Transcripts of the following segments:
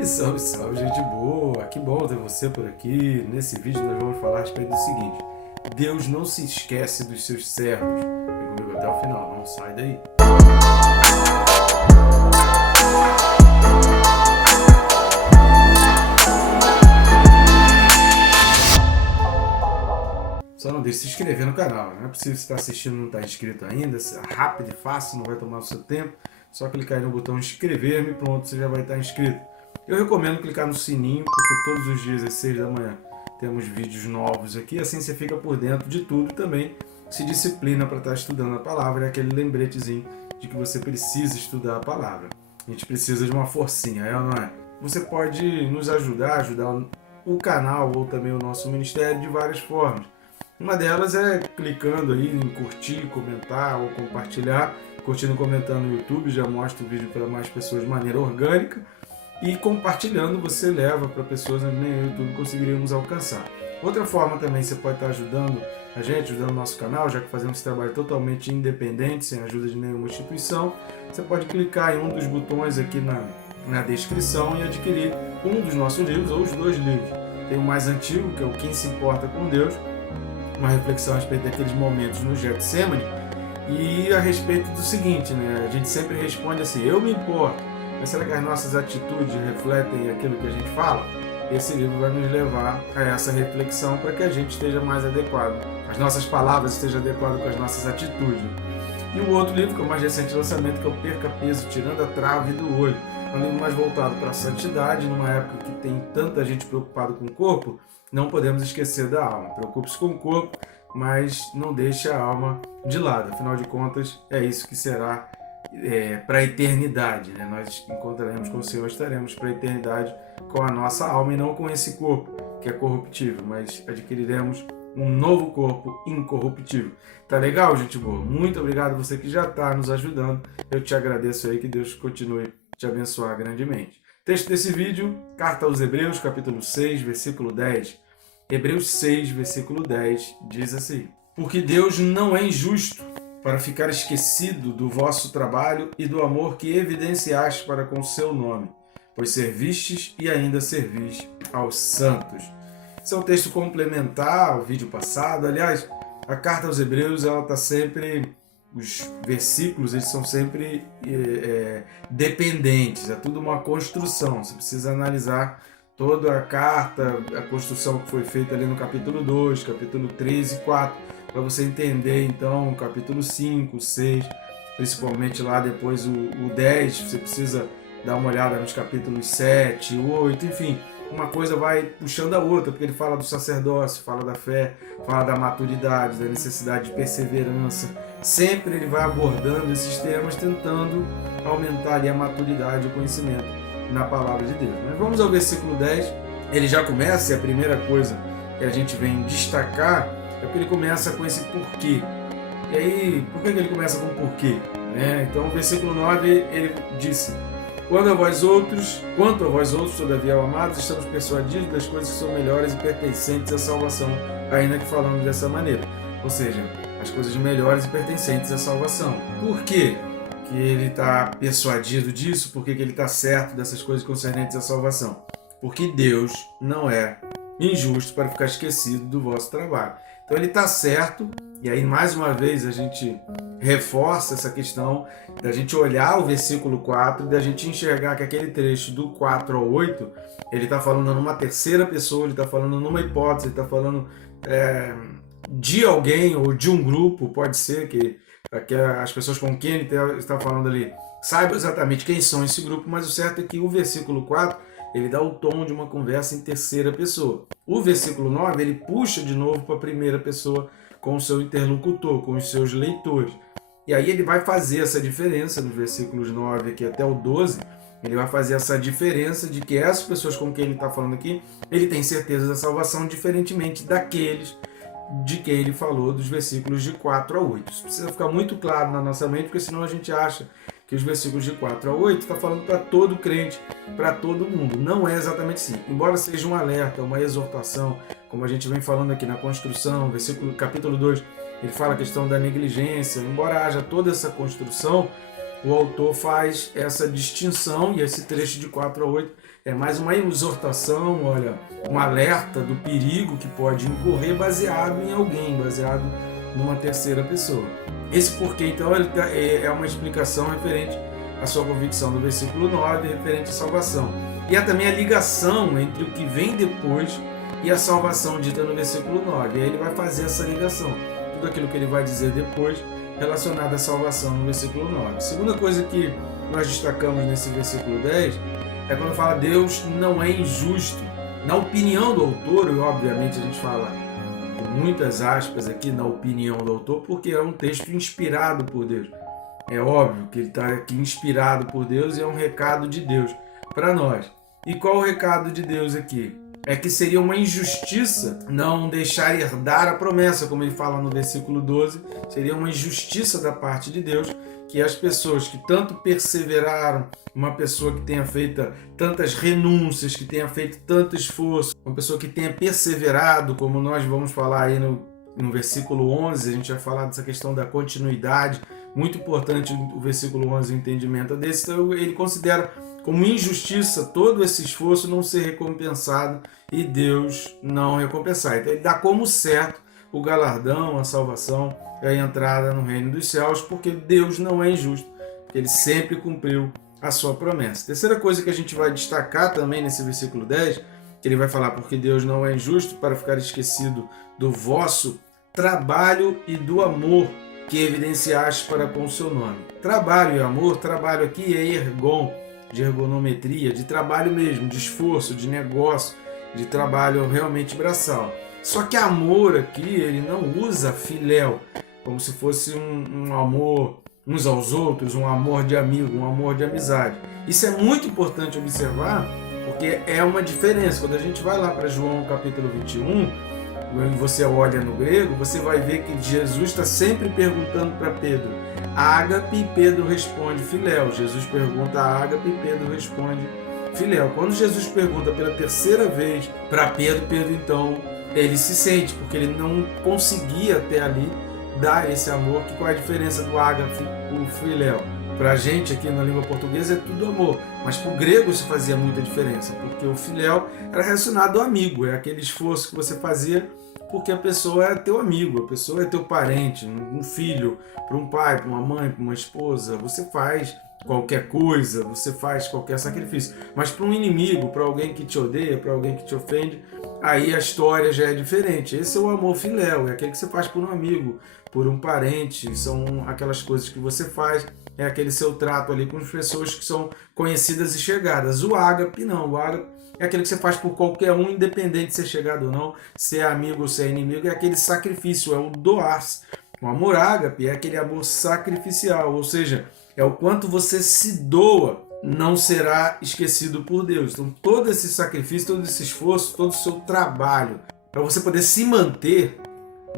E salve, salve, gente boa! Que bom ter você por aqui. Nesse vídeo nós vamos falar a respeito do seguinte: Deus não se esquece dos seus servos. Fica comigo até o final, não sai daí. Só não deixe de se inscrever no canal, não é possível você estar assistindo e não estar inscrito ainda. É rápido e fácil, não vai tomar o seu tempo. Só clicar aí no botão inscrever-me e pronto, você já vai estar inscrito. Eu recomendo clicar no sininho, porque todos os dias às 6 da manhã temos vídeos novos aqui, assim você fica por dentro de tudo e também se disciplina para estar estudando a palavra, é aquele lembretezinho de que você precisa estudar a palavra. A gente precisa de uma forcinha, é ou não é? Você pode nos ajudar o canal ou também o nosso ministério de várias formas. Uma delas é clicando aí em curtir, comentar ou compartilhar. Curtindo e comentando no YouTube, já mostra o vídeo para mais pessoas de maneira orgânica. E compartilhando você leva para pessoas onde nem eu e o YouTube conseguiríamos alcançar. Outra forma também você pode estar ajudando a gente, ajudando o nosso canal, já que fazemos esse trabalho totalmente independente, sem ajuda de nenhuma instituição. Você pode clicar em um dos botões aqui na descrição e adquirir um dos nossos livros ou os dois livros. Tem o mais antigo, que é o Quem se Importa com Deus, uma reflexão a respeito daqueles momentos no Getsemane, e a respeito do seguinte, né? A gente sempre responde assim: eu me importo, mas será que as nossas atitudes refletem aquilo que a gente fala? Esse livro vai nos levar a essa reflexão para que a gente esteja mais adequado, as nossas palavras estejam adequadas com as nossas atitudes. E o outro livro, que é o mais recente lançamento, que é o Perca Peso, Tirando a Trave do Olho. É um livro mais voltado para a santidade, numa época que tem tanta gente preocupada com o corpo, não podemos esquecer da alma. Preocupe-se com o corpo, mas não deixe a alma de lado. Afinal de contas, é isso que será para a eternidade, né? Nós encontraremos com o Senhor, estaremos para a eternidade com a nossa alma e não com esse corpo que é corruptível, mas adquiriremos um novo corpo incorruptível. Tá legal, gente boa? Muito obrigado a você que já está nos ajudando. Eu te agradeço aí, que Deus continue te abençoar grandemente. Texto desse vídeo, Carta aos Hebreus, capítulo 6, versículo 10. Hebreus 6, versículo 10, diz assim: porque Deus não é injusto para ficar esquecido do vosso trabalho e do amor que evidenciaste para com o seu nome, pois servistes e ainda servis aos santos. Esse é um texto complementar ao vídeo passado. Aliás, a Carta aos Hebreus, ela está sempre... Os versículos, eles são sempre dependentes, é tudo uma construção. Você precisa analisar toda a carta, a construção que foi feita ali no capítulo 2, capítulo 3 e 4, para você entender então o capítulo 5, 6, principalmente lá depois o 10, você precisa dar uma olhada nos capítulos 7, 8, enfim. Uma coisa vai puxando a outra, porque ele fala do sacerdócio, fala da fé, fala da maturidade, da necessidade de perseverança. Sempre ele vai abordando esses temas, tentando aumentar ali a maturidade e o conhecimento na palavra de Deus. Mas vamos ao versículo 10, ele já começa, e a primeira coisa que a gente vem destacar é porque ele começa com esse porquê. E aí, por que ele começa com porquê? Então, o versículo 9, ele disse: quanto a vós outros, todavia, amados, estamos persuadidos das coisas que são melhores e pertencentes à salvação, ainda que falamos dessa maneira. Ou seja, as coisas melhores e pertencentes à salvação. Por quê que ele está persuadido disso? Por que ele está certo dessas coisas concernentes à salvação? Porque Deus não é injusto para ficar esquecido do vosso trabalho. Então ele está certo, e aí mais uma vez a gente reforça essa questão da gente olhar o versículo 4 e da gente enxergar que aquele trecho do 4 ao 8, ele está falando numa terceira pessoa, ele está falando numa hipótese, ele está falando de alguém ou de um grupo. Pode ser que as pessoas com quem ele está falando ali saibam exatamente quem são esse grupo, mas o certo é que o versículo 4 ele dá o tom de uma conversa em terceira pessoa. O versículo 9 ele puxa de novo para a primeira pessoa com o seu interlocutor, com os seus leitores. E aí ele vai fazer essa diferença nos versículos 9 aqui até o 12, ele vai fazer essa diferença de que essas pessoas com quem ele está falando aqui, ele tem certeza da salvação, diferentemente daqueles de quem ele falou dos versículos de 4 a 8. Isso precisa ficar muito claro na nossa mente, porque senão a gente acha que os versículos de 4 a 8 está falando para todo crente, para todo mundo. Não é exatamente assim. Embora seja um alerta, uma exortação, como a gente vem falando aqui na construção, capítulo 2, ele fala a questão da negligência. Embora haja toda essa construção, o autor faz essa distinção, e esse trecho de 4 a 8 é mais uma exortação, olha, um alerta do perigo que pode incorrer baseado em alguém, baseado numa terceira pessoa. Esse porquê, então, é uma explicação referente à sua convicção do versículo 9, referente à salvação. E há também a ligação entre o que vem depois e a salvação dita no versículo 9. E aí ele vai fazer essa ligação, tudo aquilo que ele vai dizer depois relacionado à salvação no versículo 9. A segunda coisa que nós destacamos nesse versículo 10 é quando fala Deus não é injusto. Na opinião do autor, e obviamente a gente fala com muitas aspas aqui na opinião do autor, porque é um texto inspirado por Deus. É óbvio que ele está aqui inspirado por Deus e é um recado de Deus para nós. E qual o recado de Deus aqui? É que seria uma injustiça não deixar herdar a promessa, como ele fala no versículo 12, seria uma injustiça da parte de Deus que as pessoas que tanto perseveraram, uma pessoa que tenha feito tantas renúncias, que tenha feito tanto esforço, uma pessoa que tenha perseverado, como nós vamos falar aí no versículo 11, a gente vai falar dessa questão da continuidade, muito importante o versículo 11, o entendimento desse, então ele considera como injustiça todo esse esforço não ser recompensado e Deus não recompensar. Então ele dá como certo o galardão, a salvação e a entrada no reino dos céus, porque Deus não é injusto, porque ele sempre cumpriu a sua promessa. Terceira coisa que a gente vai destacar também nesse versículo 10, que ele vai falar porque Deus não é injusto para ficar esquecido do vosso trabalho e do amor que evidenciaste para com o seu nome. Trabalho e amor, trabalho aqui é ergon, de ergonometria, de trabalho mesmo, de esforço, de negócio, de trabalho realmente braçal. Só que amor aqui, ele não usa filéu, como se fosse um amor uns aos outros, um amor de amigo, um amor de amizade. Isso é muito importante observar, porque é uma diferença. Quando a gente vai lá para João capítulo 21, quando você olha no grego, você vai ver que Jesus está sempre perguntando para Pedro, ágape, e Pedro responde filéu. Jesus pergunta ágape e Pedro responde filéu. Quando Jesus pergunta pela terceira vez para Pedro, Pedro então, ele se sente, porque ele não conseguia até ali dar esse amor. Qual é a diferença do ágape e o filéu? Para a gente aqui na língua portuguesa é tudo amor, mas para o grego isso fazia muita diferença, porque o filéu era relacionado ao amigo, é aquele esforço que você fazia porque a pessoa é teu amigo, a pessoa é teu parente, um filho, para um pai, para uma mãe, para uma esposa, você faz qualquer coisa, você faz qualquer sacrifício. Mas para um inimigo, para alguém que te odeia, para alguém que te ofende, aí a história já é diferente. Esse é o amor filéu, é aquele que você faz por um amigo, por um parente, são aquelas coisas que você faz, é aquele seu trato ali com as pessoas que são conhecidas e chegadas. O ágape não, o ágape é aquele que você faz por qualquer um, independente de ser chegado ou não, se é amigo ou se é inimigo, é aquele sacrifício, é o doar-se. O amor ágape é aquele amor sacrificial, ou seja, é o quanto você se doa, não será esquecido por Deus. Então todo esse sacrifício, todo esse esforço, todo o seu trabalho, para você poder se manter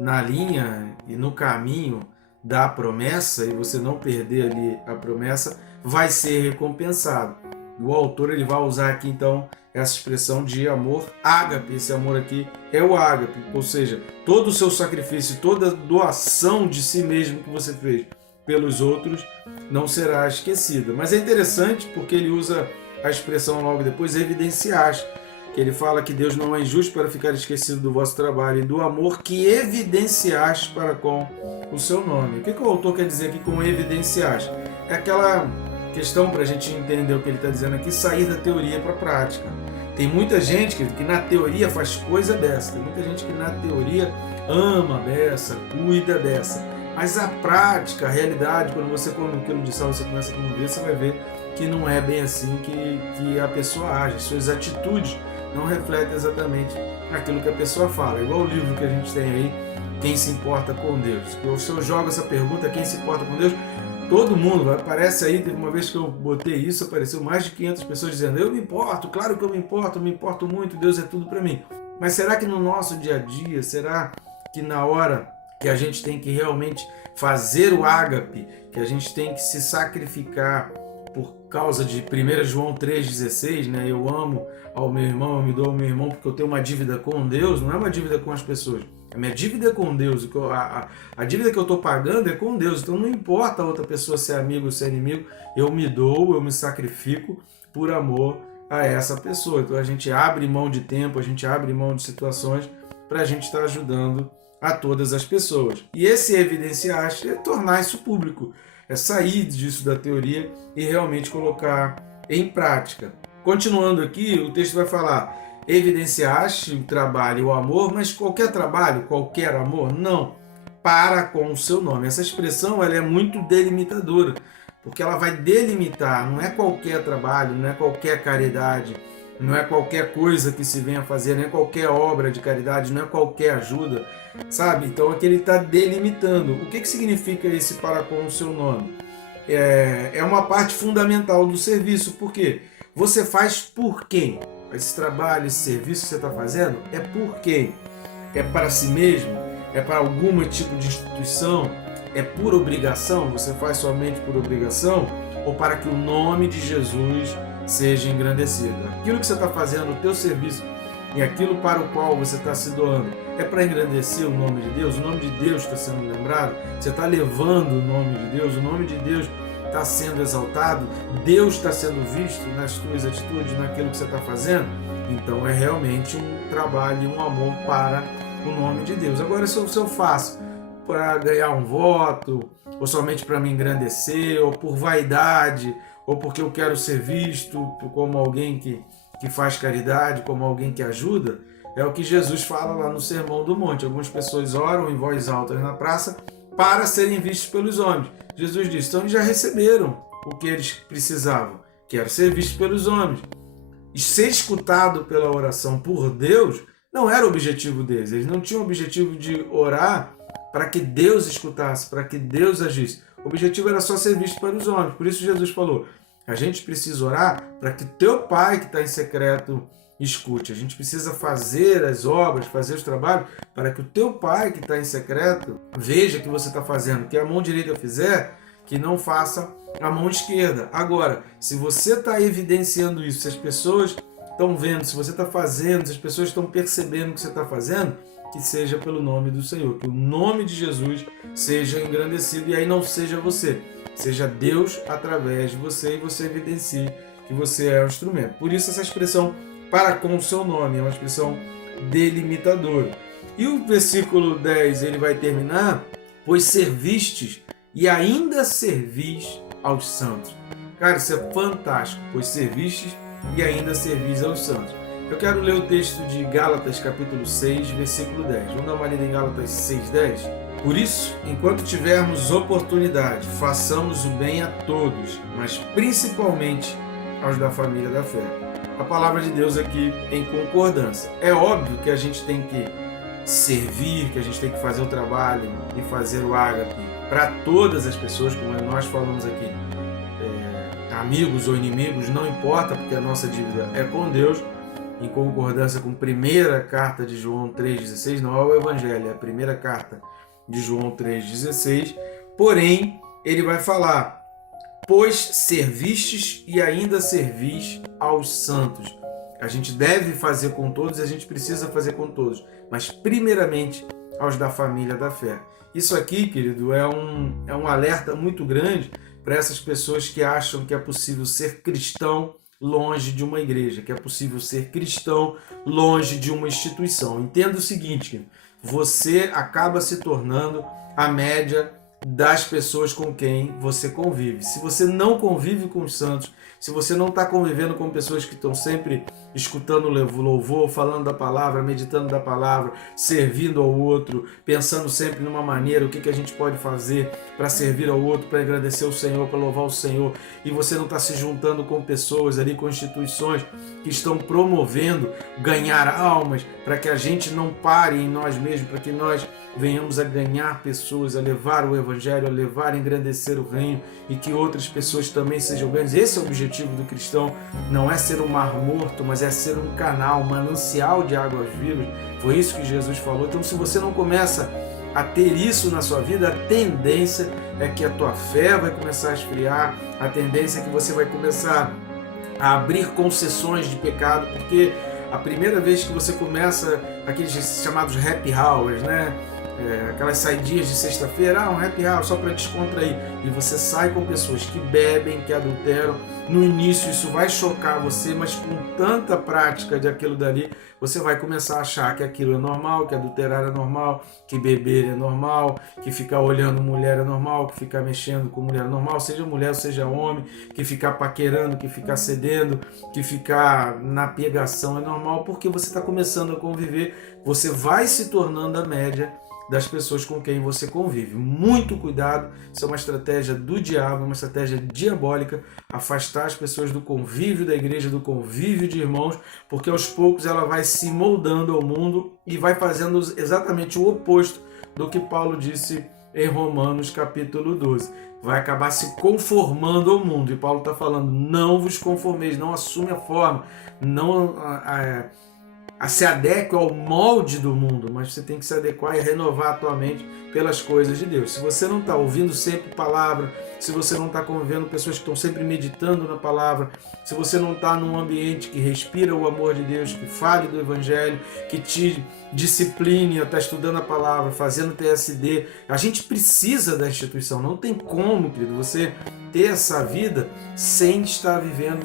na linha e no caminho da promessa, e você não perder ali a promessa, vai ser recompensado. O autor ele vai usar aqui então essa expressão de amor ágape. Esse amor aqui é o ágape, ou seja, todo o seu sacrifício, toda a doação de si mesmo que você fez pelos outros não será esquecida. Mas é interessante porque ele usa a expressão logo depois, evidenciaste, que ele fala que Deus não é injusto para ficar esquecido do vosso trabalho e do amor que evidenciaste para com o seu nome. O que o autor quer dizer aqui com evidenciaste? É aquela questão para a gente entender o que ele está dizendo aqui, sair da teoria para a prática. Tem muita gente que na teoria faz coisa dessa, tem muita gente que na teoria ama dessa, cuida dessa, mas a prática, a realidade, quando você come um quilo de sal, você começa a conviver, você vai ver que não é bem assim que a pessoa age, suas atitudes não refletem exatamente aquilo que a pessoa fala. Igual o livro que a gente tem aí, Quem se importa com Deus? Se eu jogo essa pergunta, quem se importa com Deus? Todo mundo, aparece aí, teve uma vez que eu botei isso, apareceu mais de 500 pessoas dizendo, eu me importo, claro que eu me importo muito, Deus é tudo para mim. Mas será que no nosso dia a dia, será que na hora que a gente tem que realmente fazer o ágape, que a gente tem que se sacrificar por causa de 1 João 3,16, né? Eu amo ao meu irmão, eu me dou ao meu irmão porque eu tenho uma dívida com Deus, não é uma dívida com as pessoas. A minha dívida é com Deus, a dívida que eu estou pagando é com Deus, então não importa a outra pessoa ser amigo ou ser inimigo, eu me dou, eu me sacrifico por amor a essa pessoa. Então a gente abre mão de tempo, a gente abre mão de situações para a gente estar ajudando a todas as pessoas. E esse evidenciar é tornar isso público, é sair disso da teoria e realmente colocar em prática. Continuando aqui, o texto vai falar: evidenciaste o trabalho e o amor, mas qualquer trabalho, qualquer amor, não, para com o seu nome. Essa expressão ela é muito delimitadora, porque ela vai delimitar, não é qualquer trabalho, não é qualquer caridade, não é qualquer coisa que se venha fazer, não é qualquer obra de caridade, não é qualquer ajuda, sabe? Então aqui ele está delimitando. O que significa esse para com o seu nome? É uma parte fundamental do serviço, porque você faz por quem? Esse trabalho, esse serviço que você está fazendo, é por quem? É para si mesmo? É para algum tipo de instituição? É por obrigação? Você faz somente por obrigação? Ou para que o nome de Jesus seja engrandecido? Aquilo que você está fazendo, o teu serviço e aquilo para o qual você está se doando, é para engrandecer o nome de Deus? O nome de Deus está sendo lembrado? Você está levando o nome de Deus? O nome de Deus está sendo exaltado? Deus está sendo visto nas tuas atitudes, naquilo que você está fazendo? Então é realmente um trabalho, um amor para o nome de Deus. Agora, se eu faço para ganhar um voto, ou somente para me engrandecer, ou por vaidade, ou porque eu quero ser visto como alguém que faz caridade, como alguém que ajuda, é o que Jesus fala lá no Sermão do Monte. Algumas pessoas oram em voz alta na praça para serem vistos pelos homens. Jesus disse: então eles já receberam o que eles precisavam, que era ser vistos pelos homens. E ser escutado pela oração por Deus não era o objetivo deles. Eles não tinham o objetivo de orar para que Deus escutasse, para que Deus agisse. O objetivo era só ser visto pelos homens. Por isso Jesus falou: a gente precisa orar para que teu Pai que está em secreto escute. A gente precisa fazer as obras, fazer os trabalhos, para que o teu Pai que está em secreto veja que você está fazendo. Que a mão direita fizer, que não faça a mão esquerda. Agora, se você está evidenciando isso, se as pessoas estão vendo, se você está fazendo, se as pessoas estão percebendo o que você está fazendo, que seja pelo nome do Senhor, que o nome de Jesus seja engrandecido, e aí não seja você, seja Deus através de você, e você evidencie que você é o instrumento. Por isso essa expressão para com o seu nome é uma expressão delimitadora. E o versículo 10 ele vai terminar: pois servistes e ainda servis aos santos. Cara, isso é fantástico, pois servistes e ainda servis aos santos. Eu quero ler o texto de Gálatas capítulo 6, versículo 10. Vamos dar uma lida em Gálatas 6, 10? Por isso, enquanto tivermos oportunidade, façamos o bem a todos, mas principalmente aos da família da fé. A palavra de Deus aqui em concordância. É óbvio que a gente tem que servir, que a gente tem que fazer o trabalho e fazer o ágape para todas as pessoas, como nós falamos aqui, amigos ou inimigos, não importa, porque a nossa dívida é com Deus, em concordância com a primeira carta de João 3,16, não é o Evangelho, é a primeira carta de João 3,16, porém, ele vai falar: pois servistes e ainda servis aos santos. A gente deve fazer com todos e a gente precisa fazer com todos, mas primeiramente aos da família da fé. Isso aqui, querido, é um alerta muito grande para essas pessoas que acham que é possível ser cristão longe de uma igreja, que é possível ser cristão longe de uma instituição. Entenda o seguinte: você acaba se tornando a média das pessoas com quem você convive. Se você não convive com os santos, se você não está convivendo com pessoas que estão sempre escutando o louvor, falando da palavra, meditando da palavra, servindo ao outro, pensando sempre numa maneira, o que a gente pode fazer para servir ao outro, para agradecer o Senhor, para louvar o Senhor, e você não está se juntando com pessoas ali, com instituições que estão promovendo ganhar almas, para que a gente não pare em nós mesmos, para que nós venhamos a ganhar pessoas, a levar o Evangelho, a levar a engrandecer o reino, e que outras pessoas também sejam ganhas. Esse é o objetivo do cristão, não é ser um mar morto, mas é ser um canal, um manancial de águas vivas. Foi isso que Jesus falou. Então, se você não começa a ter isso na sua vida, a tendência é que a tua fé vai começar a esfriar, a tendência é que você vai começar a abrir concessões de pecado, porque a primeira vez que você começa aqueles chamados happy hours, né? Aquelas saidinhas de sexta-feira, um happy hour só para descontrair, e você sai com pessoas que bebem, que adulteram. No início isso vai chocar você, mas com tanta prática de aquilo dali, você vai começar a achar que aquilo é normal, que adulterar é normal, que beber é normal, que ficar olhando mulher é normal, que ficar mexendo com mulher é normal, seja mulher ou seja homem, que ficar paquerando, que ficar cedendo, que ficar na pegação é normal, porque você está começando a conviver, você vai se tornando a média das pessoas com quem você convive. Muito cuidado, isso é uma estratégia do diabo, uma estratégia diabólica, afastar as pessoas do convívio da igreja, do convívio de irmãos, porque aos poucos ela vai se moldando ao mundo e vai fazendo exatamente o oposto do que Paulo disse em Romanos capítulo 12. Vai acabar se conformando ao mundo, e Paulo está falando, não vos conformeis, não assume a forma, não se adeque ao molde do mundo, mas você tem que se adequar e renovar a tua mente pelas coisas de Deus. Se você não está ouvindo sempre palavra, se você não está convivendo pessoas que estão sempre meditando na palavra, se você não está num ambiente que respira o amor de Deus, que fale do Evangelho, que te discipline a estar estudando a palavra, fazendo TSD, a gente precisa da instituição, não tem como, querido, você ter essa vida sem estar vivendo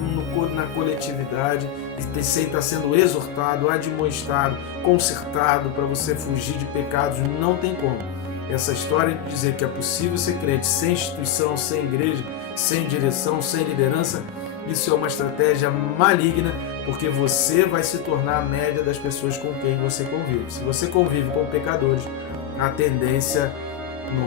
na coletividade, e sem estar sendo exortado, admoestado, consertado para você fugir de pecados, não tem como. Essa história de dizer que é possível ser crente sem instituição, sem igreja, sem direção, sem liderança, isso é uma estratégia maligna, porque você vai se tornar a média das pessoas com quem você convive. Se você convive com pecadores, a tendência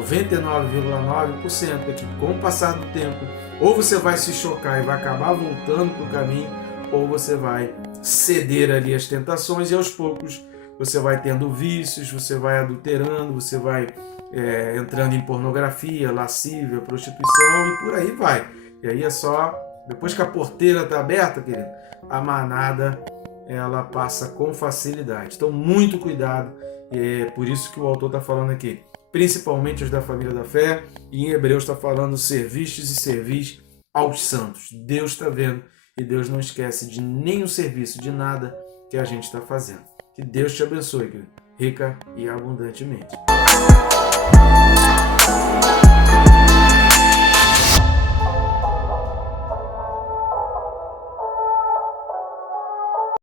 99,9% é que com o passar do tempo, ou você vai se chocar e vai acabar voltando para o caminho, ou você vai ceder ali às tentações, e aos poucos você vai tendo vícios, você vai adulterando, você vai entrando em pornografia, lascívia, prostituição e por aí vai. E aí é só, depois que a porteira está aberta, querido, a manada ela passa com facilidade. Então muito cuidado, e é por isso que o autor está falando aqui, principalmente os da família da fé, e em Hebreus está falando servistes e servis aos santos. Deus está vendo e Deus não esquece de nenhum serviço, de nada que a gente está fazendo. Que Deus te abençoe, querido, rica e abundantemente.